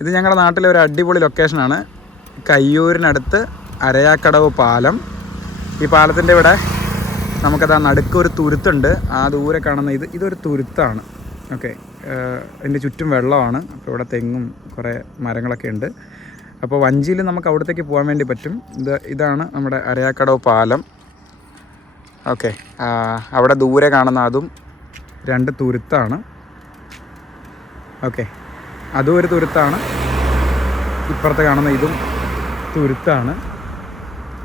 ഇത് ഞങ്ങളുടെ നാട്ടിലെ ഒരു അടിപൊളി ലൊക്കേഷനാണ്. കയ്യൂരിനടുത്ത് അരയാക്കടവ് പാലം. ഈ പാലത്തിന്റെ ഇവിടെ നമുക്കത് ആ നടുക്ക് ഒരു തുരുത്തുണ്ട്. ആ ദൂരെ കാണുന്ന ഇത് ഇതൊരു തുരുത്താണ്. ഓക്കെ. അതിന്റെ ചുറ്റും വെള്ളമാണ്. അപ്പോൾ ഇവിടെ തെങ്ങും കുറേ മരങ്ങളൊക്കെ ഉണ്ട്. അപ്പോൾ വഞ്ചിയിൽ നമുക്ക് അവിടത്തേക്ക് പോകാൻ വേണ്ടി പറ്റും. ഇത് ഇതാണ് നമ്മുടെ അരയാക്കടവ് പാലം. ഓക്കെ. അവിടെ ദൂരെ കാണുന്ന അതും രണ്ട് തുരുത്താണ്. ഓക്കെ. അതും ഒരു തുരുത്താണ്. ഇപ്പുറത്ത് കാണുന്ന ഇതും തുരുത്താണ്.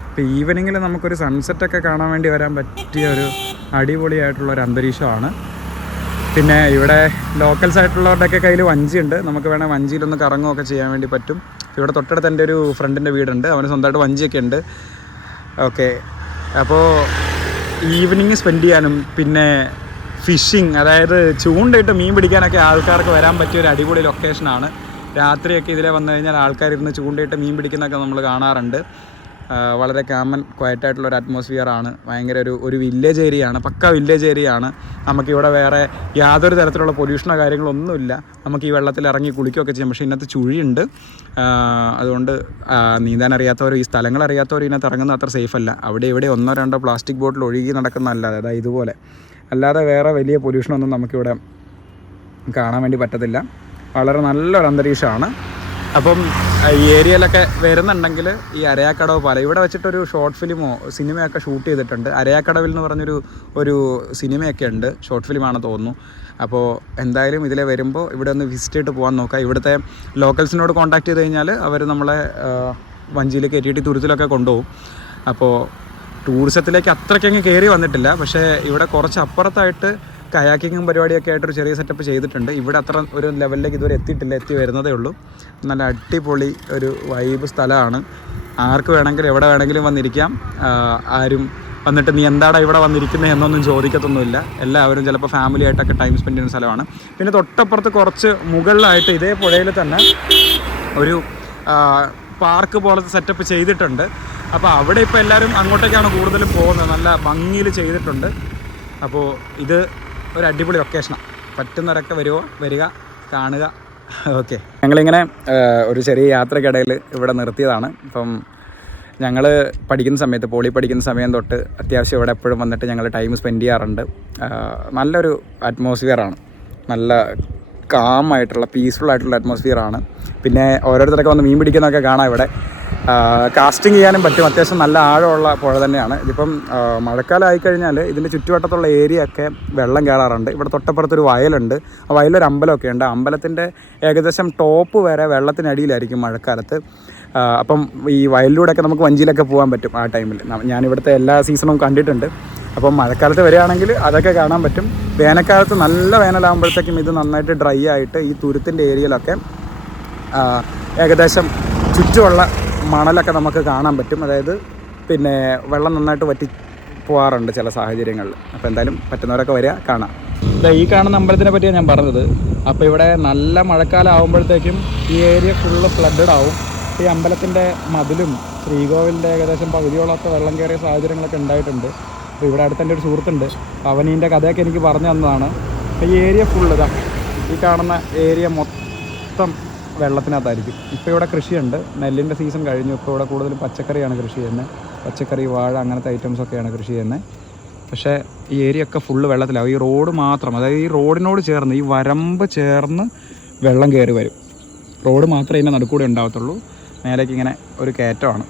ഇപ്പോൾ ഈവനിങ്ങിൽ നമുക്കൊരു സൺസെറ്റൊക്കെ കാണാൻ വേണ്ടി വരാൻ പറ്റിയ ഒരു അടിപൊളിയായിട്ടുള്ള ഒരു അന്തരീക്ഷമാണ്. പിന്നെ ഇവിടെ ലോക്കൽസ് ആയിട്ടുള്ളവരുടെയൊക്കെ കയ്യിൽ വഞ്ചിയുണ്ട്. നമുക്ക് വേണേൽ വഞ്ചിയിലൊന്ന് കറങ്ങുകയൊക്കെ ചെയ്യാൻ വേണ്ടി പറ്റും. ഇവിടെ തൊട്ടടുത്ത് എന്റെ ഒരു ഫ്രണ്ടിന്റെ വീടുണ്ട്. അവന് സ്വന്തമായിട്ട് വഞ്ചിയൊക്കെ ഉണ്ട്. ഓക്കെ. അപ്പോൾ ഈവനിങ് സ്പെൻഡ് ചെയ്യാനും പിന്നെ ഫിഷിങ് അതായത് ചൂണ്ടയിട്ട് മീൻ പിടിക്കാനൊക്കെ ആൾക്കാർക്ക് വരാൻ പറ്റിയ ഒരു അടിപൊളി ലൊക്കേഷനാണ് രാത്രിയൊക്കെ ഇതിലെ വന്നു കഴിഞ്ഞാൽ ആൾക്കാർ ആൾക്കാരിരുന്ന് ചൂണ്ടയിട്ട് മീൻ പിടിക്കുന്നൊക്കെ നമ്മൾ കാണാറുണ്ട്. വളരെ കാമൻ ക്വയറ്റായിട്ടുള്ള ഒരു അറ്റ്മോസ്ഫിയർ ആണ്. ഭയങ്കര ഒരു ഒരു വില്ലേജ് ഏരിയ ആണ്. പക്ക വില്ലേജ് ഏരിയ ആണ്. നമുക്കിവിടെ വേറെ യാതൊരു തരത്തിലുള്ള പൊല്യൂഷനോ കാര്യങ്ങളൊന്നുമില്ല നമുക്ക് ഈ വെള്ളത്തിൽ ഇറങ്ങി കുളിക്കുകയൊക്കെ ചെയ്യാം. പക്ഷേ ഇന്നത്തെ ചുഴിയുണ്ട്. അതുകൊണ്ട് നീന്താൻ അറിയാത്തവർ ഈ സ്ഥലങ്ങൾ അറിയാത്തവർ ഇതിനകത്ത് ഇറങ്ങുന്നത് അത്ര സേഫ് അല്ല. അവിടെ ഇവിടെ ഒന്നോ രണ്ടോ പ്ലാസ്റ്റിക് ബോട്ടിൽ ഒഴുകി നടക്കുന്നതല്ല. അതായത് ഇതുപോലെ. അല്ലാതെ വേറെ വലിയ പൊല്യൂഷനൊന്നും നമുക്കിവിടെ കാണാൻ വേണ്ടി പറ്റത്തില്ല. വളരെ നല്ലൊരു അന്തരീക്ഷമാണ്. അപ്പം ഈ ഏരിയയിലൊക്കെ വരുന്നുണ്ടെങ്കിൽ ഈ അരയാക്കടവ് പാല ഇവിടെ വെച്ചിട്ടൊരു ഷോർട്ട് ഫിലിമോ സിനിമയൊക്കെ ഷൂട്ട് ചെയ്തിട്ടുണ്ട്. അരയാക്കടവിൽ എന്ന് പറഞ്ഞൊരു ഒരു സിനിമയൊക്കെ ഉണ്ട്. ഷോർട്ട് ഫിലിമാണെന്ന് തോന്നുന്നു. അപ്പോൾ എന്തായാലും ഇതിലെ വരുമ്പോൾ ഇവിടെ ഒന്ന് വിസിറ്റ് ചെയ്തിട്ട് പോകാൻ നോക്കാം. ഇവിടുത്തെ ലോക്കൽസിനോട് കോൺടാക്ട് ചെയ്ത് കഴിഞ്ഞാൽ അവർ നമ്മളെ വഞ്ചിയിൽ കയറ്റിയിട്ട് തുരുത്തിലൊക്കെ കൊണ്ടുപോകും. അപ്പോൾ ടൂറിസത്തിലേക്ക് അത്രയ്ക്കങ്ങ് കയറി വന്നിട്ടില്ല. പക്ഷേ ഇവിടെ കുറച്ച് അപ്പുറത്തായിട്ട് കയാക്കിങ്ങും പരിപാടിയൊക്കെ ആയിട്ടൊരു ചെറിയ സെറ്റപ്പ് ചെയ്തിട്ടുണ്ട്. ഇവിടെ അത്ര ഒരു ലെവലിലേക്ക് ഇതുവരെ എത്തിയിട്ടില്ല എത്തി വരുന്നതേ ഉള്ളൂ. നല്ല അടിപൊളി ഒരു വൈബ് സ്ഥലമാണ്. ആർക്ക് വേണമെങ്കിലും എവിടെ വേണമെങ്കിലും വന്നിരിക്കാം. ആരും വന്നിട്ട് നീ എന്താടാ ഇവിടെ വന്നിരിക്കുന്നത് എന്നൊന്നും ചോദിക്കത്തൊന്നുമില്ല. എല്ലാവരും ചിലപ്പോൾ ഫാമിലി ആയിട്ടൊക്കെ ടൈം സ്പെൻഡ് ചെയ്യുന്ന സ്ഥലമാണ്. പിന്നെ തൊട്ടപ്പുറത്ത് കുറച്ച് മുകളിലായിട്ട് ഇതേ പുഴയിൽ തന്നെ ഒരു പാർക്ക് പോലത്തെ സെറ്റപ്പ് ചെയ്തിട്ടുണ്ട്. അപ്പോൾ അവിടെ ഇപ്പോൾ എല്ലാവരും അങ്ങോട്ടേക്കാണ് കൂടുതലും പോകുന്നത്. നല്ല ഭംഗിയിൽ ചെയ്തിട്ടുണ്ട്. അപ്പോൾ ഇത് ഒരു അടിപൊളി ലൊക്കേഷനാണ് പറ്റുന്നവരൊക്കെ വരുമോ വരിക കാണുക. ഓക്കെ. ഞങ്ങളിങ്ങനെ ഒരു ചെറിയ യാത്രക്കിടയിൽ ഇവിടെ നിർത്തിയതാണ്. ഇപ്പം ഞങ്ങൾ പഠിക്കുന്ന സമയത്ത് പോളി പഠിക്കുന്ന സമയം തൊട്ട് അത്യാവശ്യം ഇവിടെ എപ്പോഴും വന്നിട്ട് ഞങ്ങൾ ടൈം സ്പെൻഡ് ചെയ്യാറുണ്ട്. നല്ലൊരു അറ്റ്മോസ്ഫിയറാണ് നല്ല കാമായിട്ടുള്ള പീസ്ഫുൾ ആയിട്ടുള്ള അറ്റ്മോസ്ഫിയറാണ് പിന്നെ ഓരോരുത്തരൊക്കെ വന്ന് മീൻ പിടിക്കുന്നതൊക്കെ കാണാം ഇവിടെ. കാസ്റ്റിംഗ് ചെയ്യാനും പറ്റും. അത്യാവശ്യം നല്ല ആഴമുള്ള പുഴ തന്നെയാണ്. ഇതിപ്പം മഴക്കാലം ആയിക്കഴിഞ്ഞാൽ ഇതിന്റെ ചുറ്റുവട്ടത്തുള്ള ഏരിയ ഒക്കെ വെള്ളം കയറാറുണ്ട് ഇവിടെ തൊട്ടപ്പുറത്തൊരു വയലുണ്ട്. ആ വയലൊരു അമ്പലമൊക്കെ ഉണ്ട്. അമ്പലത്തിന്റെ ഏകദേശം ടോപ്പ് വരെ വെള്ളത്തിനടിയിലായിരിക്കും മഴക്കാലത്ത്. അപ്പം ഈ വയലിലൂടെയൊക്കെ നമുക്ക് വഞ്ചിയിലൊക്കെ പോകാൻ പറ്റും ആ ടൈമിൽ ഞാനിവിടുത്തെ എല്ലാ സീസണും കണ്ടിട്ടുണ്ട്. അപ്പം മഴക്കാലത്ത് വരികയാണെങ്കിൽ അതൊക്കെ കാണാൻ പറ്റും. വേനൽക്കാലത്ത് നല്ല വേനലാകുമ്പോഴത്തേക്കും ഇത് നന്നായിട്ട് ഡ്രൈ ആയിട്ട് ഈ തുരുത്തിന്റെ ഏരിയയിലൊക്കെ ഏകദേശം ചുറ്റുമുള്ള മണലൊക്കെ നമുക്ക് കാണാൻ പറ്റും. അതായത് പിന്നെ വെള്ളം നന്നായിട്ട് വറ്റി പോകാറുണ്ട് ചില സാഹചര്യങ്ങളിൽ. അപ്പോൾ എന്തായാലും പറ്റുന്നവരൊക്കെ വരിക കാണാം. ഈ കാണുന്ന അമ്പലത്തിനെ പറ്റിയാണ് ഞാൻ പറഞ്ഞത്. അപ്പോൾ ഇവിടെ നല്ല മഴക്കാലം ആകുമ്പോഴത്തേക്കും ഈ ഏരിയ ഫുള്ള് ഫ്ലഡഡ് ആവും. ഈ അമ്പലത്തിന്റെ മതിലും ശ്രീകോവിലിന്റെ ഏകദേശം പകുതിയോളമൊക്കെ വെള്ളം കയറിയ സാഹചര്യങ്ങളൊക്കെ ഉണ്ടായിട്ടുണ്ട്. അപ്പോൾ ഇവിടെ അടുത്ത് എന്റെ ഒരു സുഹൃത്തുണ്ട്. അവനീന്റെ കഥയൊക്കെ എനിക്ക് പറഞ്ഞു തന്നതാണ്. ഈ ഏരിയ ഫുള്ള് ഇതാ. ഈ കാണുന്ന ഏരിയ മൊത്തം വെള്ളത്തിനകത്തായിരിക്കും. ഇപ്പോൾ ഇവിടെ കൃഷിയുണ്ട്. നെല്ലിന്റെ സീസൺ കഴിഞ്ഞു. ഇപ്പോൾ ഇവിടെ കൂടുതലും പച്ചക്കറിയാണ് കൃഷി ചെയ്യുന്നത് പച്ചക്കറി വാഴ അങ്ങനത്തെ ഐറ്റംസ് ഒക്കെയാണ് കൃഷി ചെയ്യുന്നത് പക്ഷേ ഈ ഏരിയ ഒക്കെ ഫുള്ള് വെള്ളത്തിലാവും ഈ റോഡ് മാത്രം അതായത് ഈ റോഡിനോട് ചേർന്ന് ഈ വരമ്പ് ചേർന്ന് വെള്ളം കയറി വരും. റോഡ് മാത്രമേ ഇതിന്റെ നടുക്കൂടെ ഉണ്ടാകത്തുള്ളൂ മേലേക്ക് ഇങ്ങനെ ഒരു കയറ്റമാണ്.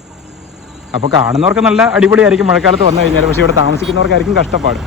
അപ്പോൾ കാണുന്നവർക്ക് നല്ല അടിപൊളിയായിരിക്കും മഴക്കാലത്ത് വന്നു കഴിഞ്ഞാൽ പക്ഷേ ഇവിടെ താമസിക്കുന്നവർക്കായിരിക്കും കഷ്ടപ്പാട്.